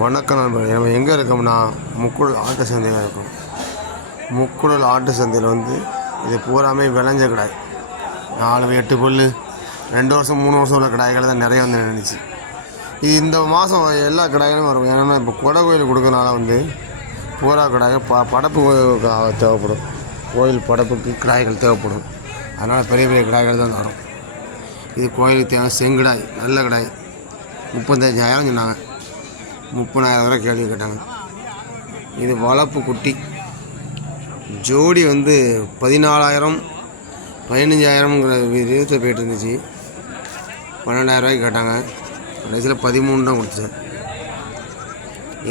வணக்கம் நண்பர்கள். நம்ம எங்கே இருக்கோம்னா முக்குடல் ஆட்டு சந்தையில் இருக்கும். முக்குடல் ஆட்டு சந்தையில் வந்து இது பூராமே விளைஞ்ச கிடாய். நாலு எட்டு புல் ரெண்டு வருஷம் மூணு வருஷம் உள்ள கிடாய்கள் தான் நிறைய வந்து நின்றுச்சு இது இந்த மாதம் எல்லா கிடாய்களும் வரும். ஏன்னா இப்போ கொடை கோயில் கொடுக்கறனால வந்து பூரா கிடாய்கள் ப படப்பு தேவைப்படும். கோயில் படப்புக்கு கிடாய்கள் தேவைப்படும். அதனால் பெரிய பெரிய கிடாய்கள் தான் தரும் இது கோயிலுக்கு தேவை செங்கிடாய் நல்ல கிடாய். முப்பத்தஞ்சாயிரம் சொன்னாங்க. முப்பதாயிரம் ரூபா கேள்வி கேட்டாங்க. இது வளர்ப்பு குட்டி. ஜோடி வந்து பதினாலாயிரம் பதினஞ்சாயிரம்ங்கிற விதத்தில் போயிட்டு இருந்துச்சு. பன்னெண்டாயிரம் ரூபாய்க்கு கேட்டாங்க. கடைசியில் பதிமூணு தான் கொடுத்தேன்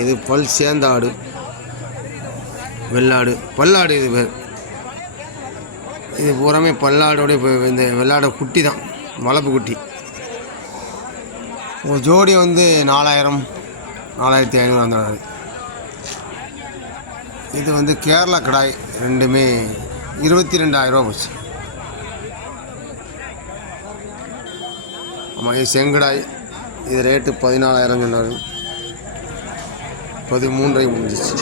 இது பல் சேர்ந்த ஆடு. வெள்ளாடு. பல்லாடு இது பேர். இது பூராமே பல்லாடோடைய இந்த வெள்ளாட குட்டி தான். வளர்ப்பு குட்டி. ஒரு ஜோடி வந்து நாலாயிரம். நாலாயிரத்தி ஐநூறு அந்த நாள் இது வந்து கேரளா கடாய் ரெண்டுமே இருபத்தி ரெண்டாயிரரூவா போச்சு. ஆமாம் இது செங்கடாய். இது ரேட்டு பதினாலாயிரம் சொன்னார். பதிமூன்றை முடிஞ்சிச்சு.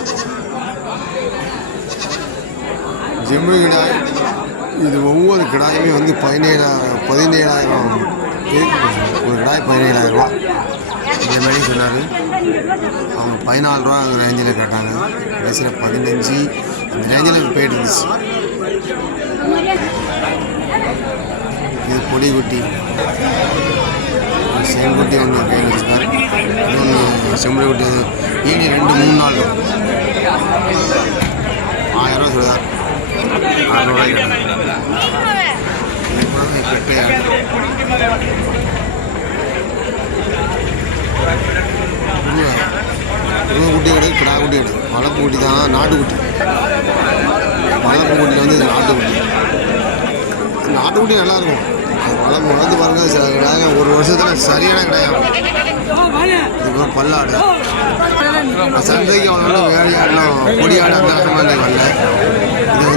ஜிம்மு கிடாய் இது ஒவ்வொரு கிடாயுமே வந்து பதினேழாயிரம் பதினேழாயிரம் ஒரு கிடாய் பதினேழாயிரம் ரூபா மாதிரி சொன்னார். அவங்க பதினாலு ரூபா அந்த ரேஞ்சில் கேட்டாங்க. கடைசியில் பதினஞ்சு அந்த ரேஞ்சில் போயிட்டு இருந்துச்சு இது பொடி குட்டி. செங்குட்டி வந்து கையில் வச்சுருக்கார் இன்னொன்று செம்பளி குட்டி அது ஈனி ரெண்டு மூணு நாள் ஆயிரம் ரூபா சொல்லுதார் ஆயிரம் ரூபாய் இது கிடையாது கிடா குட்டி கிடையாது வளர்ப்பு குட்டி தான் நாட்டுக்குட்டி. வளர்ப்பு குட்டியில் வந்து இது நாட்டுக்குட்டி. நாட்டுக்குட்டி நல்லாயிருக்கும் அது வளர்ப்பு வளர்த்து பாருங்க சில கிடாய ஒரு வருஷத்தில் சரியான கிடையாது. இது பல்லாடு. சந்தைக்கு அவ்வளோ வேலையாடலாம் கொடியாடு அந்த மாதிரி வரல இது